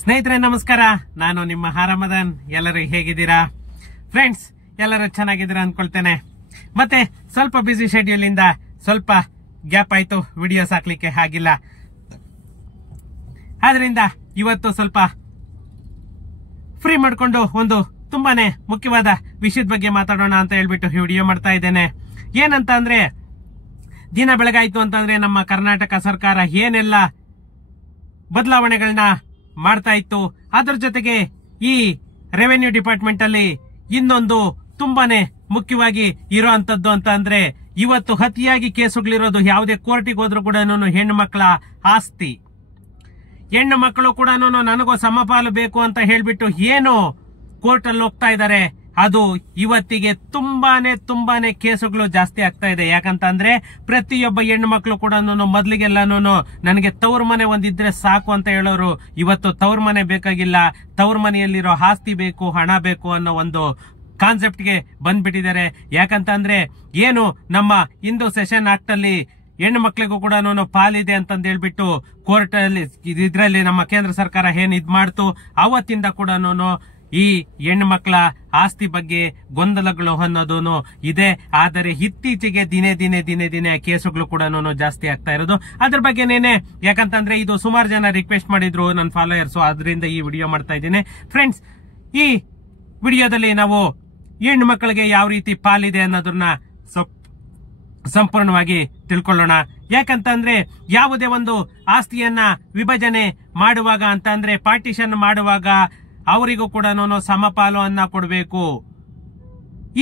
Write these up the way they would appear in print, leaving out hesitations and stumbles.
ಸ್ನೇಹಿತರೆ ನಮಸ್ಕಾರ, ನಾನು ನಿಮ್ಮ ಹಾರಮದನ್. ಎಲ್ಲರೂ ಹೇಗಿದ್ದೀರಾ ಫ್ರೆಂಡ್ಸ್? ಎಲ್ಲರೂ ಚೆನ್ನಾಗಿದ್ದೀರಾ ಅನ್ಕೊಳ್ತೇನೆ. ಮತ್ತೆ ಸ್ವಲ್ಪ ಬಿಸಿ ಶೆಡ್ಯೂಲ್ ಇಂದ ಸ್ವಲ್ಪ ಗ್ಯಾಪ್ ಆಯ್ತು, ವಿಡಿಯೋಸ್ ಹಾಕ್ಲಿಕ್ಕೆ ಆಗಿಲ್ಲ. ಆದ್ರಿಂದ ಇವತ್ತು ಸ್ವಲ್ಪ ಫ್ರೀ ಮಾಡ್ಕೊಂಡು ಒಂದು ತುಂಬಾನೇ ಮುಖ್ಯವಾದ ವಿಷಯದ ಬಗ್ಗೆ ಮಾತಾಡೋಣ ಅಂತ ಹೇಳ್ಬಿಟ್ಟು ವಿಡಿಯೋ ಮಾಡ್ತಾ ಇದ್ದೇನೆ. ಏನಂತ ಅಂದ್ರೆ, ದಿನ ಬೆಳಗಾಯ್ತು ಅಂತಂದ್ರೆ ನಮ್ಮ ಕರ್ನಾಟಕ ಸರ್ಕಾರ ಏನೆಲ್ಲ ಬದಲಾವಣೆಗಳನ್ನ ಮಾಡ್ತಾ ಇತ್ತು, ಅದರ ಜೊತೆಗೆ ಈ ರೆವೆನ್ಯೂ ಡಿಪಾರ್ಟ್ಮೆಂಟ್ ಅಲ್ಲಿ ಇನ್ನೊಂದು ತುಂಬಾನೇ ಮುಖ್ಯವಾಗಿ ಇರೋಂಥದ್ದು ಅಂತ ಅಂದ್ರೆ, ಇವತ್ತು ಅತಿಯಾಗಿ ಕೇಸುಗಳಿರೋದು ಯಾವುದೇ ಕೋರ್ಟಿಗೆ ಹೋದ್ರೂ ಕೂಡ ಹೆಣ್ಣು ಮಕ್ಕಳ ಆಸ್ತಿ. ಹೆಣ್ಣು ಮಕ್ಕಳು ಕೂಡ ನನಗೂ ಸಮಪಾಲು ಬೇಕು ಅಂತ ಹೇಳ್ಬಿಟ್ಟು ಏನು ಕೋರ್ಟ್ ಅಲ್ಲಿ ಹೋಗ್ತಾ ಇದ್ದಾರೆ, ಅದು ಇವತ್ತಿಗೆ ತುಂಬಾನೇ ಕೇಸುಗಳು ಜಾಸ್ತಿ ಆಗ್ತಾ ಇದೆ. ಯಾಕಂತ ಅಂದ್ರೆ ಪ್ರತಿಯೊಬ್ಬ ಹೆಣ್ಣು ಮಕ್ಕಳು ಕೂಡ ಮೊದ್ಲಿಗೆಲ್ಲಾನು ನನಗೆ ತವ್ರ ಮನೆ ಒಂದಿದ್ರೆ ಸಾಕು ಅಂತ ಹೇಳೋರು, ಇವತ್ತು ತವ್ರ ಮನೆ ಬೇಕಾಗಿಲ್ಲ, ತವ್ರ ಮನೆಯಲ್ಲಿರೋ ಆಸ್ತಿ ಬೇಕು, ಹಣ ಬೇಕು ಅನ್ನೋ ಒಂದು ಕಾನ್ಸೆಪ್ಟ್ಗೆ ಬಂದ್ಬಿಟ್ಟಿದ್ದಾರೆ. ಯಾಕಂತ ಅಂದ್ರೆ ಏನು ನಮ್ಮ ಹಿಂದೂ ಸೆಷನ್ ಆಕ್ಟ್ ಅಲ್ಲಿ ಹೆಣ್ಣು ಮಕ್ಕಳಿಗೂ ಕೂಡ ಪಾಲಿದೆ ಅಂತಂದ್ ಹೇಳ್ಬಿಟ್ಟು ಕೋರ್ಟ್ ಅಲ್ಲಿ ಇದ್ರಲ್ಲಿ ನಮ್ಮ ಕೇಂದ್ರ ಸರ್ಕಾರ ಏನ್ ಇದ್ ಮಾಡ್ತು, ಅವತ್ತಿಂದ ಕೂಡ ಈ ಹೆಣ್ಣು ಮಕ್ಕಳ ಆಸ್ತಿ ಬಗ್ಗೆ ಗೊಂದಲಗಳು ಅನ್ನೋದು ಇದೆ. ಆದರೆ ಇತ್ತೀಚೆಗೆ ದಿನೇ ಕೇಸುಗಳು ಕೂಡ ಜಾಸ್ತಿ ಆಗ್ತಾ ಇರೋದು ಅದ್ರ ಬಗ್ಗೆನೇನೆ. ಯಾಕಂತಂದ್ರೆ ಇದು ಸುಮಾರು ಜನ ರಿಕ್ವೆಸ್ಟ್ ಮಾಡಿದ್ರು ನನ್ನ ಫಾಲೋಯರ್ಸ್, ಅದರಿಂದ ಈ ವಿಡಿಯೋ ಮಾಡ್ತಾ ಇದ್ದೇನೆ ಫ್ರೆಂಡ್ಸ್. ಈ ವಿಡಿಯೋದಲ್ಲಿ ನಾವು ಹೆಣ್ಣು ಮಕ್ಕಳಿಗೆ ಯಾವ ರೀತಿ ಪಾಲಿದೆ ಅನ್ನೋದನ್ನ ಸಂಪೂರ್ಣವಾಗಿ ತಿಳ್ಕೊಳ್ಳೋಣ. ಯಾಕಂತಂದ್ರೆ ಯಾವುದೇ ಒಂದು ಆಸ್ತಿಯನ್ನ ವಿಭಜನೆ ಮಾಡುವಾಗ ಅಂತ ಅಂದ್ರೆ, ಪಾರ್ಟಿಷನ್ ಮಾಡುವಾಗ ಅವರಿಗೂ ಕೂಡ ಸಮಪಾಲು ಅನ್ನ ಕೊಡಬೇಕು.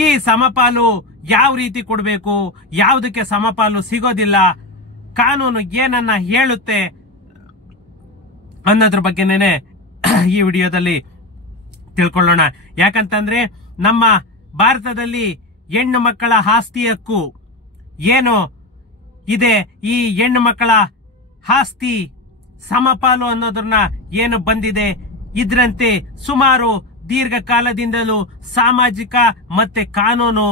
ಈ ಸಮಪಾಲು ಯಾವ ರೀತಿ ಕೊಡಬೇಕು, ಯಾವುದಕ್ಕೆ ಸಮಪಾಲು ಸಿಗೋದಿಲ್ಲ, ಕಾನೂನು ಏನನ್ನ ಹೇಳುತ್ತೆ ಅನ್ನೋದ್ರ ಬಗ್ಗೆನೇನೆ ಈ ವಿಡಿಯೋದಲ್ಲಿ ತಿಳ್ಕೊಳ್ಳೋಣ. ಯಾಕಂತಂದ್ರೆ ನಮ್ಮ ಭಾರತದಲ್ಲಿ ಹೆಣ್ಣು ಮಕ್ಕಳ ಆಸ್ತಿ ಹಕ್ಕು ಏನು ಇದೆ, ಈ ಹೆಣ್ಣು ಮಕ್ಕಳ ಆಸ್ತಿ ಸಮಪಾಲು ಅನ್ನೋದನ್ನ ಏನು ಬಂದಿದೆ, ಇದ್ರಂತೆ ಸುಮಾರು ದೀರ್ಘಕಾಲದಿಂದಲೂ ಸಾಮಾಜಿಕ ಮತ್ತೆ ಕಾನೂನು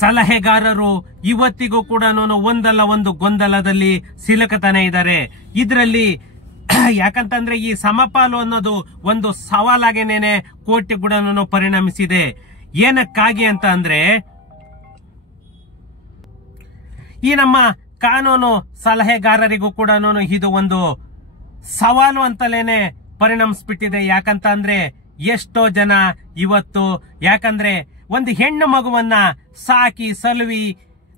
ಸಲಹೆಗಾರರು ಇವತ್ತಿಗೂ ಕೂಡ ಒಂದಲ್ಲ ಒಂದು ಗೊಂದಲದಲ್ಲಿ ಸಿಲುಕತಾನೆ ಇದ್ದಾರೆ. ಇದರಲ್ಲಿ ಯಾಕಂತಂದ್ರೆ ಈ ಸಮಪಾಲು ಅನ್ನೋದು ಒಂದು ಸವಾಲಾಗೇನೇನೆ ಕೋರ್ಟ್ ಕೂಡ ಪರಿಣಮಿಸಿದೆ. ಏನಕ್ಕಾಗಿ ಅಂತ ಅಂದ್ರೆ, ಈ ನಮ್ಮ ಕಾನೂನು ಸಲಹೆಗಾರರಿಗೂ ಕೂಡ ಇದು ಒಂದು ಸವಾಲು ಅಂತಲೇನೆ ಪರಿಣಮಿಸ್ಬಿಟ್ಟಿದೆ. ಯಾಕಂತ ಅಂದ್ರೆ ಎಷ್ಟೋ ಜನ ಇವತ್ತು, ಯಾಕಂದ್ರೆ ಒಂದು ಹೆಣ್ಣು ಮಗುವನ್ನ ಸಾಕಿ ಸಲುವಿ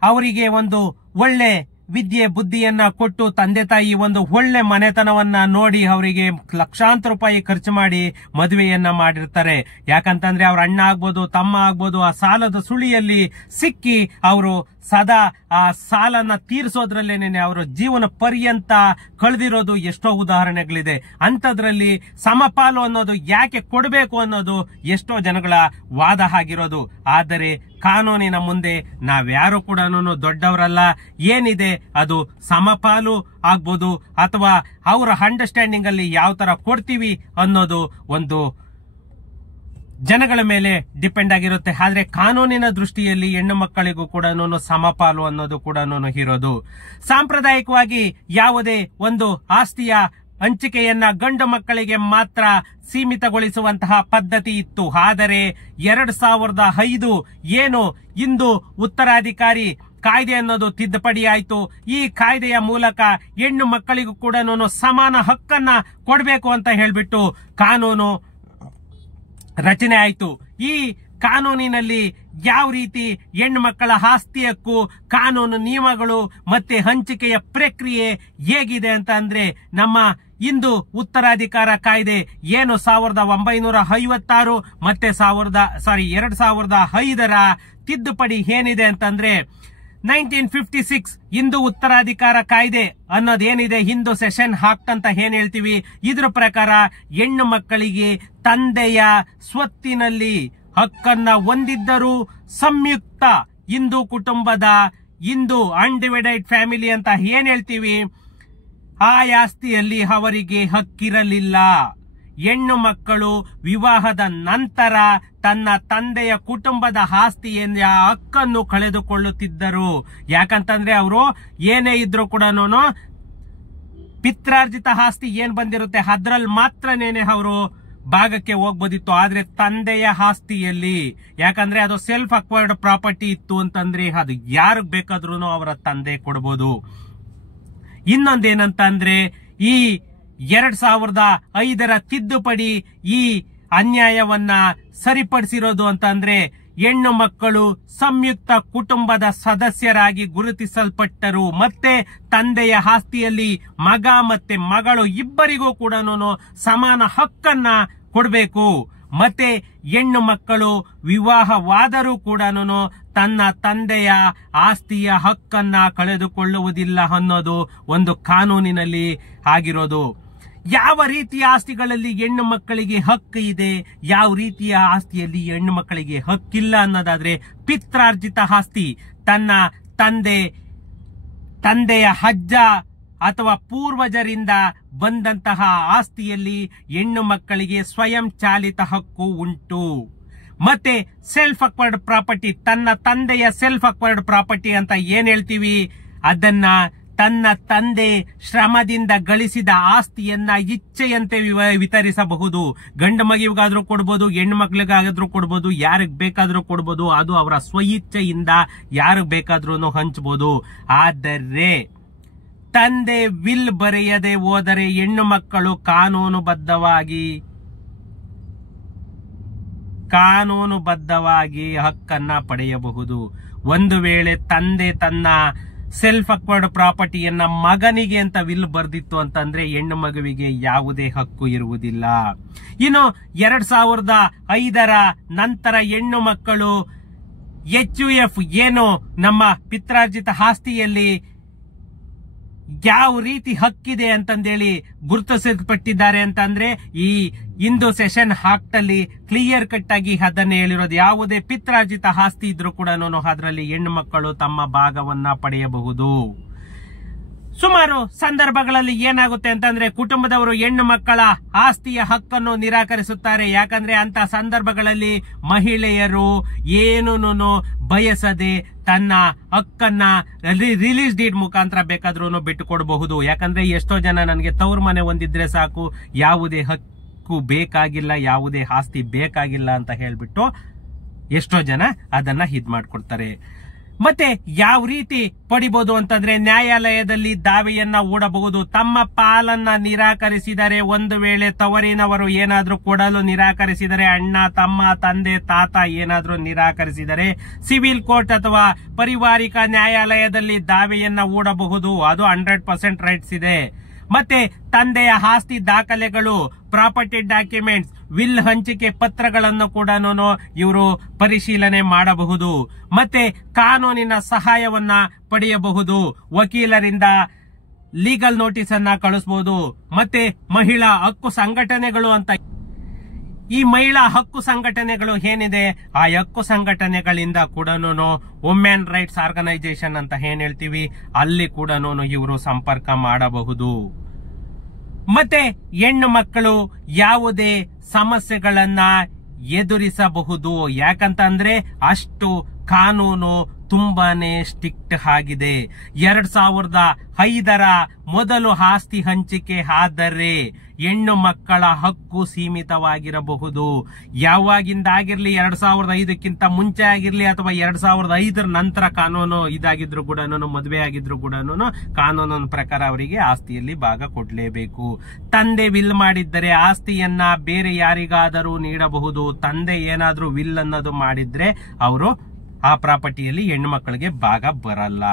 ಅವರಿಗೆ ಒಂದು ಒಳ್ಳೆ ವಿದ್ಯೆ ಬುದ್ಧಿಯನ್ನ ಕೊಟ್ಟು, ತಂದೆ ತಾಯಿ ಒಂದು ಒಳ್ಳೆ ಮನೆತನವನ್ನ ನೋಡಿ ಅವರಿಗೆ ಲಕ್ಷಾಂತರ ರೂಪಾಯಿ ಖರ್ಚು ಮಾಡಿ ಮದುವೆಯನ್ನ ಮಾಡಿರ್ತಾರೆ. ಯಾಕಂತಂದ್ರೆ ಅವ್ರ ಅಣ್ಣ ಆಗ್ಬೋದು, ತಮ್ಮ ಆಗ್ಬೋದು, ಆ ಸಾಲದ ಸುಳಿಯಲ್ಲಿ ಸಿಕ್ಕಿ ಅವರು ಸದಾ ಆ ಸಾಲನ್ನ ತೀರಿಸೋದ್ರಲ್ಲೇನೆ ಅವರ ಜೀವನ ಪರ್ಯಂತ ಕಳೆದಿರೋದು ಎಷ್ಟೋ ಉದಾಹರಣೆಗಳಿದೆ. ಅಂತದ್ರಲ್ಲಿ ಸಮಪಾಲು ಅನ್ನೋದು ಯಾಕೆ ಕೊಡಬೇಕು ಅನ್ನೋದು ಎಷ್ಟೋ ಜನಗಳ ವಾದ ಆಗಿರೋದು. ಆದರೆ ಕಾನೂನಿನ ಮುಂದೆ ನಾವ್ಯಾರು ಕೂಡ ದೊಡ್ಡವರಲ್ಲ. ಏನಿದೆ ಅದು ಸಮಪಾಲು ಆಗ್ಬೋದು, ಅಥವಾ ಅವರ ಅಂಡರ್ಸ್ಟ್ಯಾಂಡಿಂಗ್ ಅಲ್ಲಿ ಯಾವ ತರ ಕೊಡ್ತೀವಿ ಅನ್ನೋದು ಒಂದು ಜನಗಳ ಮೇಲೆ ಡಿಪೆಂಡ್ ಆಗಿರುತ್ತೆ. ಆದ್ರೆ ಕಾನೂನಿನ ದೃಷ್ಟಿಯಲ್ಲಿ ಹೆಣ್ಣು ಮಕ್ಕಳಿಗೂ ಕೂಡ ಸಮಪಾಲು ಅನ್ನೋದು ಕೂಡ ಇರೋದು. ಸಾಂಪ್ರದಾಯಿಕವಾಗಿ ಯಾವುದೇ ಒಂದು ಆಸ್ತಿಯ ಹಂಚಿಕೆಯನ್ನ ಗಂಡು ಮಕ್ಕಳಿಗೆ ಮಾತ್ರ ಸೀಮಿತಗೊಳಿಸುವಂತಹ ಪದ್ಧತಿ ಇತ್ತು. ಆದರೆ 2005 ಏನು ಇಂದು ಉತ್ತರಾಧಿಕಾರಿ ಕಾಯ್ದೆ ಅನ್ನೋದು ತಿದ್ದುಪಡಿ ಆಯ್ತು. ಈ ಕಾಯ್ದೆಯ ಮೂಲಕ ಹೆಣ್ಣು ಮಕ್ಕಳಿಗೂ ಕೂಡ ಸಮಾನ ಹಕ್ಕನ್ನ ಕೊಡಬೇಕು ಅಂತ ಹೇಳ್ಬಿಟ್ಟು ಕಾನೂನು ರಚನೆ ಆಯ್ತು. ಈ ಕಾನೂನಿನಲ್ಲಿ ಯಾವ ರೀತಿ ಹೆಣ್ಣು ಮಕ್ಕಳ ಆಸ್ತಿ ಹಕ್ಕು, ಕಾನೂನು ನಿಯಮಗಳು ಮತ್ತೆ ಹಂಚಿಕೆಯ ಪ್ರಕ್ರಿಯೆ ಹೇಗಿದೆ ಅಂತ ಅಂದ್ರೆ, ನಮ್ಮ ಇಂದು ಉತ್ತರಾಧಿಕಾರ ಕಾಯ್ದೆ ಏನು 1956 ಮತ್ತೆ 2005ರ ತಿದ್ದುಪಡಿ ಏನಿದೆ ಅಂತಂದ್ರೆ, 1956 ಹಿಂದೂ ಉತ್ತರಾಧಿಕಾರ ಕಾಯ್ದೆ ಅನ್ನೋದೇನಿದೆ, ಹಿಂದೂ ಸೆಷನ್ ಆಕ್ಟ್ ಅಂತ ಏನ್ ಹೇಳ್ತೀವಿ, ಇದ್ರ ಪ್ರಕಾರ ಹೆಣ್ಣು ಮಕ್ಕಳಿಗೆ ತಂದೆಯ ಸ್ವತ್ತಿನಲ್ಲಿ ಹಕ್ಕನ್ನ ಹೊಂದಿದ್ದರೂ ಸಂಯುಕ್ತ ಹಿಂದೂ ಕುಟುಂಬದ ಹಿಂದೂ ಅನ್ಡಿವೈಡೆಡ್ ಫ್ಯಾಮಿಲಿ ಅಂತ ಏನ್ ಹೇಳ್ತೀವಿ, ಆ ಆಸ್ತಿಯಲ್ಲಿ ಅವರಿಗೆ ಹಕ್ಕಿರಲಿಲ್ಲ. ಹೆಣ್ಣು ಮಕ್ಕಳು ವಿವಾಹದ ನಂತರ ತನ್ನ ತಂದೆಯ ಕುಟುಂಬದ ಆಸ್ತಿಯ ಹಕ್ಕನ್ನು ಕಳೆದುಕೊಳ್ಳುತ್ತಿದ್ದರು. ಯಾಕಂತಂದ್ರೆ ಅವರು ಏನೇ ಇದ್ರು ಕೂಡ ಪಿತ್ರಾರ್ಜಿತ ಆಸ್ತಿ ಏನ್ ಬಂದಿರುತ್ತೆ ಅದ್ರಲ್ಲಿ ಮಾತ್ರನೇನೆ ಅವರು ಭಾಗಕ್ಕೆ ಹೋಗ್ಬೋದಿತ್ತು. ಆದ್ರೆ ತಂದೆಯ ಆಸ್ತಿಯಲ್ಲಿ, ಯಾಕಂದ್ರೆ ಅದು ಸೆಲ್ಫ್ ಅಕ್ವೈರ್ಡ್ ಪ್ರಾಪರ್ಟಿ ಇತ್ತು ಅಂತಂದ್ರೆ ಅದು ಯಾರಿಗ್ ಬೇಕಾದ್ರೂ ಅವರ ತಂದೆ ಕೊಡ್ಬೋದು. ಇನ್ನೊಂದೇನಂತ ಅಂದ್ರೆ ಈ 2005 ತಿದ್ದುಪಡಿ ಈ ಅನ್ಯಾಯವನ್ನ ಸರಿಪಡಿಸಿರೋದು ಅಂತ ಅಂದ್ರೆ ಹೆಣ್ಣು ಮಕ್ಕಳು ಸಂಯುಕ್ತ ಕುಟುಂಬದ ಸದಸ್ಯರಾಗಿ ಗುರುತಿಸಲ್ಪಟ್ಟರು ಮತ್ತೆ ತಂದೆಯ ಆಸ್ತಿಯಲ್ಲಿ ಮಗ ಮತ್ತೆ ಮಗಳು ಇಬ್ಬರಿಗೂ ಕೂಡ ಸಮಾನ ಹಕ್ಕನ್ನ ಕೊಡಬೇಕು. ಮತ್ತೆ ಹೆಣ್ಣು ಮಕ್ಕಳು ವಿವಾಹವಾದರೂ ಕೂಡ ತನ್ನ ತಂದೆಯ ಆಸ್ತಿಯ ಹಕ್ಕನ್ನ ಕಳೆದುಕೊಳ್ಳುವುದಿಲ್ಲ ಅನ್ನೋದು ಒಂದು ಕಾನೂನಿನಲ್ಲಿ ಆಗಿರೋದು. ಯಾವ ರೀತಿಯ ಆಸ್ತಿಗಳಲ್ಲಿ ಹೆಣ್ಣು ಮಕ್ಕಳಿಗೆ ಹಕ್ಕು ಇದೆ, ಯಾವ ರೀತಿಯ ಆಸ್ತಿಯಲ್ಲಿ ಹೆಣ್ಣು ಮಕ್ಕಳಿಗೆ ಹಕ್ಕಿಲ್ಲ ಅನ್ನೋದಾದ್ರೆ, ಪಿತ್ರಾರ್ಜಿತ ಆಸ್ತಿ ತನ್ನ ತಂದೆಯ ಅಜ್ಜ ಅಥವಾ ಪೂರ್ವಜರಿಂದ ಬಂದಂತಹ ಆಸ್ತಿಯಲ್ಲಿ ಹೆಣ್ಣು ಮಕ್ಕಳಿಗೆ ಸ್ವಯಂ ಚಾಲಿತ ಹಕ್ಕು ಉಂಟು. ಮತ್ತೆ ಸೆಲ್ಫ್ ಅಕ್ವೈರ್ಡ್ ಪ್ರಾಪರ್ಟಿ, ತನ್ನ ತಂದೆಯ ಸೆಲ್ಫ್ ಅಕ್ವೈರ್ಡ್ ಪ್ರಾಪರ್ಟಿ ಅಂತ ಏನ್ ಹೇಳ್ತೀವಿ, ಅದನ್ನ ತನ್ನ ತಂದೆ ಶ್ರಮದಿಂದ ಗಳಿಸಿದ ಆಸ್ತಿಯನ್ನ ಇಚ್ಛೆಯಂತೆ ವಿತರಿಸಬಹುದು. ಗಂಡು ಮಗುವಿಗಾದ್ರೂ ಕೊಡ್ಬೋದು, ಹೆಣ್ಣು ಮಕ್ಳಿಗಾದ್ರೂ ಕೊಡ್ಬೋದು, ಯಾರಿಗ್ ಬೇಕಾದ್ರೂ ಕೊಡ್ಬೋದು. ಅದು ಅವರ ಸ್ವಇಚ್ಛೆಯಿಂದ ಯಾರಿಗ್ ಬೇಕಾದ್ರೂ ಹಂಚಬಹುದು. ಆದರೆ ತಂದೆ ವಿಲ್ ಬರೆಯದೆ ಹೋದರೆ ಹೆಣ್ಣು ಮಕ್ಕಳು ಕಾನೂನುಬದ್ಧವಾಗಿ ಹಕ್ಕನ್ನ ಪಡೆಯಬಹುದು. ಒಂದು ವೇಳೆ ತಂದೆ ತನ್ನ ಸೆಲ್ಫ್ ಅಕ್ವೈರ್ಡ್ ಪ್ರಾಪರ್ಟಿಯನ್ನ ಮಗನಿಗೆ ಅಂತ ವಿಲ್ ಬರ್ದಿತ್ತು ಅಂತಂದ್ರೆ ಹೆಣ್ಣು ಮಗುವಿಗೆ ಯಾವುದೇ ಹಕ್ಕು ಇರುವುದಿಲ್ಲ. ಇನ್ನು 2005 ನಂತರ ಹೆಣ್ಣು ಮಕ್ಕಳು HUF ಏನು ನಮ್ಮ ಪಿತ್ರಾರ್ಜಿತ ಆಸ್ತಿಯಲ್ಲಿ ಯಾವ ರೀತಿ ಹಕ್ಕಿದೆ ಅಂತಂದೇಳಿ ಗುರುತಿಸಲ್ಪಟ್ಟಿದ್ದಾರೆ ಅಂತಂದ್ರೆ ಈ ಇಂದು ಸೆಷನ್ ಆಕ್ಟ್ ಅಲ್ಲಿ ಕ್ಲಿಯರ್ ಕಟ್ ಆಗಿ ಅದನ್ನ ಹೇಳಿರೋದು. ಯಾವುದೇ ಪಿತ್ರಾರ್ಜಿತ ಆಸ್ತಿ ಇದ್ರೂ ಕೂಡ ಅದರಲ್ಲಿ ಹೆಣ್ಣು ಮಕ್ಕಳು ತಮ್ಮ ಭಾಗವನ್ನ ಪಡೆಯಬಹುದು. ಸುಮಾರು ಸಂದರ್ಭಗಳಲ್ಲಿ ಏನಾಗುತ್ತೆ ಅಂತಂದ್ರೆ ಕುಟುಂಬದವರು ಹೆಣ್ಣು ಮಕ್ಕಳ ಆಸ್ತಿಯ ಹಕ್ಕನ್ನು ನಿರಾಕರಿಸುತ್ತಾರೆ. ಯಾಕಂದ್ರೆ ಅಂತ ಸಂದರ್ಭಗಳಲ್ಲಿ ಮಹಿಳೆಯರು ಏನೂನು ಬಯಸದೆ ತನ್ನ ಹಕ್ಕನ್ನ ರಿಲೀಸ್ ಡೀಡ್ ಮುಖಾಂತರ ಬೇಕಾದ್ರೂ ಬಿಟ್ಟುಕೊಡಬಹುದು. ಯಾಕಂದ್ರೆ ಎಷ್ಟೋ ಜನ ನನಗೆ ತವ್ರ ಮನೆ ಒಂದಿದ್ರೆ ಸಾಕು, ಯಾವುದೇ ಹಕ್ಕು ಬೇಕಾಗಿಲ್ಲ, ಯಾವುದೇ ಆಸ್ತಿ ಬೇಕಾಗಿಲ್ಲ ಅಂತ ಹೇಳ್ಬಿಟ್ಟು ಎಷ್ಟೋ ಜನ ಅದನ್ನ ಇದ್ ಮಾಡ್ಕೊಡ್ತಾರೆ. ಮತ್ತೆ ಯಾವ ರೀತಿ ಪಡಿಬಹುದು ಅಂತಂದ್ರೆ ನ್ಯಾಯಾಲಯದಲ್ಲಿ ದಾವೆಯನ್ನ ಹೂಡಬಹುದು. ತಮ್ಮ ಪಾಲನ್ನ ನಿರಾಕರಿಸಿದರೆ, ಒಂದು ವೇಳೆ ತವರಿನವರು ಏನಾದ್ರೂ ಕೊಡಲು ನಿರಾಕರಿಸಿದರೆ, ಅಣ್ಣ ತಮ್ಮ ತಂದೆ ತಾತ ಏನಾದ್ರೂ ನಿರಾಕರಿಸಿದರೆ ಸಿವಿಲ್ ಕೋರ್ಟ್ ಅಥವಾ ಪಾರಿವಾರಿಕ ನ್ಯಾಯಾಲಯದಲ್ಲಿ ದಾವೆಯನ್ನ ಹೂಡಬಹುದು. ಅದು 100% ರೈಟ್ಸ್ ಇದೆ. ಮತ್ತೆ ತಂದೆಯ ಆಸ್ತಿ ದಾಖಲೆಗಳು, ಪ್ರಾಪರ್ಟಿ ಡಾಕ್ಯುಮೆಂಟ್ಸ್, ವಿಲ್ ಹಂಚಿಕೆ ಪತ್ರಗಳನ್ನು ಕೂಡ ಇವರು ಪರಿಶೀಲನೆ ಮಾಡಬಹುದು. ಮತ್ತೆ ಕಾನೂನಿನ ಸಹಾಯವನ್ನ ಪಡೆಯಬಹುದು. ವಕೀಲರಿಂದ ಲೀಗಲ್ ನೋಟಿಸ್ ಅನ್ನ ಕಳಿಸಬಹುದು. ಮತ್ತೆ ಮಹಿಳಾ ಹಕ್ಕು ಸಂಘಟನೆಗಳು ಅಂತ, ಈ ಮಹಿಳಾ ಹಕ್ಕು ಸಂಘಟನೆಗಳು ಏನಿದೆ ಆ ಹಕ್ಕು ಸಂಘಟನೆಗಳಿಂದ ಕೂಡ ವುಮೆನ್ ರೈಟ್ಸ್ ಆರ್ಗನೈಸೇಷನ್ ಅಂತ ಏನ್ ಹೇಳ್ತೀವಿ, ಅಲ್ಲಿ ಕೂಡ ಇವರು ಸಂಪರ್ಕ ಮಾಡಬಹುದು. ಮತ್ತೆ ಹೆಣ್ಣು ಮಕ್ಕಳು ಯಾವುದೇ ಸಮಸ್ಯೆಗಳನ್ನ ಎದುರಿಸಬಹುದು. ಯಾಕಂತ ಅಂದ್ರೆ ಅಷ್ಟು ಕಾನೂನು ತುಂಬಾನೇ ಸ್ಟ್ರಿಕ್ಟ್ ಆಗಿದೆ. 2005 ಮೊದಲು ಆಸ್ತಿ ಹಂಚಿಕೆ ಆದರೆ ಹೆಣ್ಣು ಮಕ್ಕಳ ಹಕ್ಕು ಸೀಮಿತವಾಗಿರಬಹುದು. ಯಾವಾಗಿಂದ ಆಗಿರ್ಲಿ, 2005ಕ್ಕಿಂತ ಮುಂಚೆ ಆಗಿರ್ಲಿ ಅಥವಾ 2005 ನಂತರ ಕಾನೂನು ಇದಾಗಿದ್ರು ಕೂಡ, ಮದುವೆ ಆಗಿದ್ರು ಕೂಡ ಕಾನೂನಿನ ಪ್ರಕಾರ ಅವರಿಗೆ ಆಸ್ತಿಯಲ್ಲಿ ಭಾಗ ಕೊಡ್ಲೇಬೇಕು. ತಂದೆ ವಿಲ್ ಮಾಡಿದ್ದರೆ ಆಸ್ತಿಯನ್ನ ಬೇರೆ ಯಾರಿಗಾದರೂ ನೀಡಬಹುದು. ತಂದೆ ಏನಾದ್ರೂ ವಿಲ್ ಅನ್ನೋದು ಮಾಡಿದ್ರೆ ಅವರು ಆ ಪ್ರಾಪರ್ಟಿಯಲ್ಲಿ ಹೆಣ್ಣು ಮಕ್ಕಳಿಗೆ ಭಾಗ ಬರಲ್ಲ.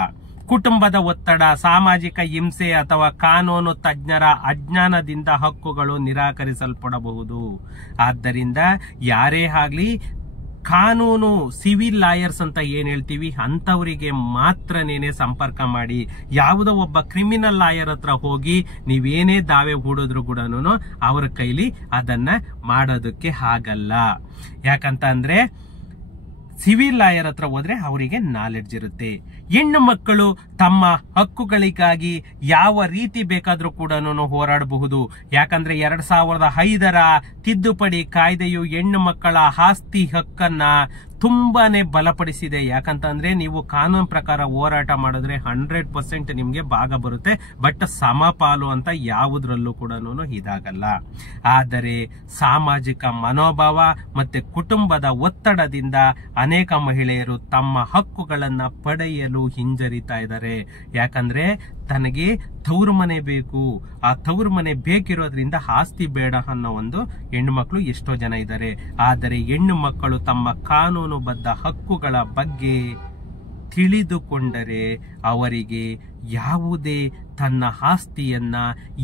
ಕುಟುಂಬದ ಒತ್ತಡ, ಸಾಮಾಜಿಕ ಹಿಂಸೆ ಅಥವಾ ಕಾನೂನು ತಜ್ಞರ ಅಜ್ಞಾನದಿಂದ ಹಕ್ಕುಗಳು ನಿರಾಕರಿಸಲ್ಪಡಬಹುದು. ಆದ್ದರಿಂದ ಯಾರೇ ಆಗ್ಲಿ ಕಾನೂನು ಸಿವಿಲ್ ಲಾಯರ್ಸ್ ಅಂತ ಏನ್ ಹೇಳ್ತೀವಿ ಅಂತವರಿಗೆ ಮಾತ್ರನೇನೆ ಸಂಪರ್ಕ ಮಾಡಿ. ಯಾವುದೋ ಒಬ್ಬ ಕ್ರಿಮಿನಲ್ ಲಾಯರ್ ಹತ್ರ ಹೋಗಿ ನೀವೇನೇ ದಾವೆ ಹೂಡಿದ್ರು ಕೂಡ ಅವರ ಕೈಲಿ ಅದನ್ನ ಮಾಡೋದಕ್ಕೆ ಆಗಲ್ಲ. ಯಾಕಂತ ಅಂದ್ರೆ ಸಿವಿಲ್ ಲಾಯರ್ ಹತ್ರ ಹೋದ್ರೆ ಅವರಿಗೆ ನಾಲೆಡ್ಜ್ ಇರುತ್ತೆ. ಹೆಣ್ಣು ಮಕ್ಕಳು ತಮ್ಮ ಹಕ್ಕುಗಳಿಗಾಗಿ ಯಾವ ರೀತಿ ಬೇಕಾದ್ರೂ ಕೂಡ ಹೋರಾಡಬಹುದು. ಯಾಕಂದ್ರೆ 2005 ತಿದ್ದುಪಡಿ ಕಾಯ್ದೆಯು ಹೆಣ್ಣು ಮಕ್ಕಳ ಆಸ್ತಿ ಹಕ್ಕನ್ನ ತುಂಬಾನೇ ಬಲಪಡಿಸಿದೆ. ಯಾಕಂತ ಅಂದ್ರೆ ನೀವು ಕಾನೂನು ಪ್ರಕಾರ ಹೋರಾಟ ಮಾಡಿದ್ರೆ 100% ನಿಮ್ಗೆ ಭಾಗ ಬರುತ್ತೆ. ಬಟ್ ಸಮಪಾಲು ಅಂತ ಯಾವುದ್ರಲ್ಲೂ ಕೂಡ ಇದಾಗಲ್ಲ. ಆದರೆ ಸಾಮಾಜಿಕ ಮನೋಭಾವ ಮತ್ತೆ ಕುಟುಂಬದ ಒತ್ತಡದಿಂದ ಅನೇಕ ಮಹಿಳೆಯರು ತಮ್ಮ ಹಕ್ಕುಗಳನ್ನ ಪಡೆಯಲು ಹಿಂಜರಿತಾ ಇದ್ದಾರೆ. ಯಾಕಂದ್ರೆ ತನಗೆ ತವರು ಮನೆ ಬೇಕು, ಆ ತವರು ಮನೆ ಬೇಕಿರೋದ್ರಿಂದ ಆಸ್ತಿ ಬೇಡ ಅನ್ನೋ ಒಂದು ಹೆಣ್ಣು ಮಕ್ಕಳು ಎಷ್ಟೋ ಜನ ಇದ್ದಾರೆ. ಆದರೆ ಹೆಣ್ಣು ಮಕ್ಕಳು ತಮ್ಮ ಕಾನೂನುಬದ್ಧ ಹಕ್ಕುಗಳ ಬಗ್ಗೆ ತಿಳಿದುಕೊಂಡರೆ ಅವರಿಗೆ ಯಾವುದೇ ತನ್ನ ಆಸ್ತಿಯನ್ನ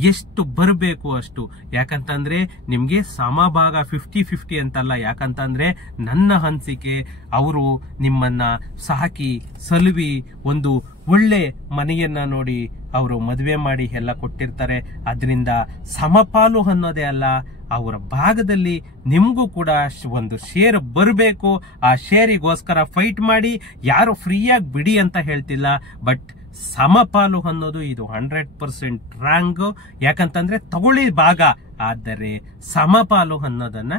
ಎಷ್ಟು ಬರಬೇಕು ಅಷ್ಟು, ಯಾಕಂತಂದ್ರೆ ನಿಮ್ಗೆ ಸಮಭಾಗ 50-50 ಅಂತಲ್ಲ. ಯಾಕಂತಂದ್ರೆ ನನ್ನ ಅನಿಸಿಕೆ, ಅವರು ನಿಮ್ಮನ್ನ ಸಾಕಿ ಸಲುವಿ ಒಂದು ಒಳ್ಳೆ ಮನೆಯನ್ನ ನೋಡಿ ಅವರು ಮದುವೆ ಮಾಡಿ ಎಲ್ಲ ಕೊಟ್ಟಿರ್ತಾರೆ. ಅದರಿಂದ ಸಮಪಾಲು ಅನ್ನೋದೇ ಅಲ್ಲ, ಅವರ ಭಾಗದಲ್ಲಿ ನಿಮ್ಗೂ ಕೂಡ ಒಂದು ಶೇರ್ ಬರಬೇಕು. ಆ ಶೇರಿಗೋಸ್ಕರ ಫೈಟ್ ಮಾಡಿ. ಯಾರು ಫ್ರೀಯಾಗಿ ಬಿಡಿ ಅಂತ ಹೇಳ್ತಿಲ್ಲ, ಬಟ್ ಸಮಪಾಲು ಅನ್ನೋದು ಇದು 100% ರಾಂಗ್. ಯಾಕಂತಂದ್ರೆ ತಗೊಳ್ಳಿ ಭಾಗ, ಆದರೆ ಸಮಪಾಲು ಅನ್ನೋದನ್ನ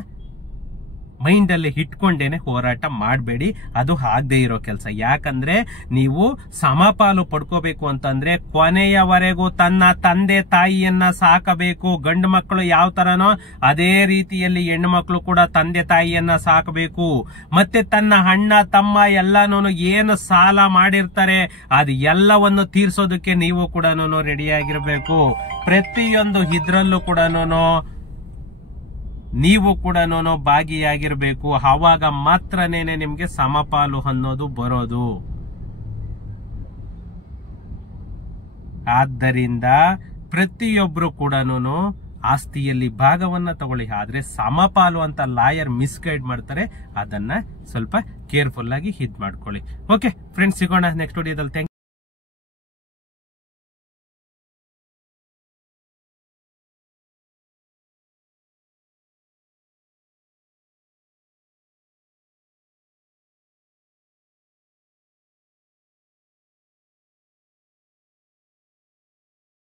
ಮೈಂಡ್ ಅಲ್ಲಿ ಇಟ್ಕೊಂಡೇನೆ ಹೋರಾಟ ಮಾಡಬೇಡಿ. ಅದು ಆಗದೆ ಇರೋ ಕೆಲಸ. ಯಾಕಂದ್ರೆ ನೀವು ಸಮಪಾಲು ಪಡ್ಕೋಬೇಕು ಅಂತಂದ್ರೆ ಕೊನೆಯವರೆಗೂ ತನ್ನ ತಂದೆ ತಾಯಿಯನ್ನ ಸಾಕಬೇಕು. ಗಂಡು ಮಕ್ಕಳು ಯಾವ ತರನೋ ಅದೇ ರೀತಿಯಲ್ಲಿ ಹೆಣ್ಣು ಮಕ್ಕಳು ಕೂಡ ತಂದೆ ತಾಯಿಯನ್ನ ಸಾಕಬೇಕು. ಮತ್ತೆ ತನ್ನ ಅಣ್ಣ ತಮ್ಮ ಎಲ್ಲಾನು ಏನು ಸಾಲ ಮಾಡಿರ್ತಾರೆ ಅದು ಎಲ್ಲವನ್ನು ತೀರ್ಸೋದಕ್ಕೆ ನೀವು ಕೂಡ ರೆಡಿಯಾಗಿರ್ಬೇಕು. ಪ್ರತಿಯೊಂದು ಇದ್ರಲ್ಲೂ ಕೂಡ ನೀವು ಕೂಡ ಭಾಗಿಯಾಗಿರ್ಬೇಕು. ಆವಾಗ ಮಾತ್ರನೇನೆ ನಿಮ್ಗೆ ಸಮಪಾಲು ಅನ್ನೋದು ಬರೋದು. ಆದ್ದರಿಂದ ಪ್ರತಿಯೊಬ್ರು ಕೂಡ ಆಸ್ತಿಯಲ್ಲಿ ಭಾಗವನ್ನ ತಗೊಳ್ಳಿ. ಆದ್ರೆ ಸಮಪಾಲು ಅಂತ ಲಾಯರ್ ಮಿಸ್ಗೈಡ್ ಮಾಡ್ತಾರೆ, ಅದನ್ನ ಸ್ವಲ್ಪ ಕೇರ್ಫುಲ್ ಆಗಿ ಹಿಟ್ ಮಾಡ್ಕೊಳ್ಳಿ. ಓಕೆ ಫ್ರೆಂಡ್ಸ್, ಸಿಗೋಣ ನೆಕ್ಸ್ಟ್ ವಿಡಿಯೋದಲ್ಲಿ.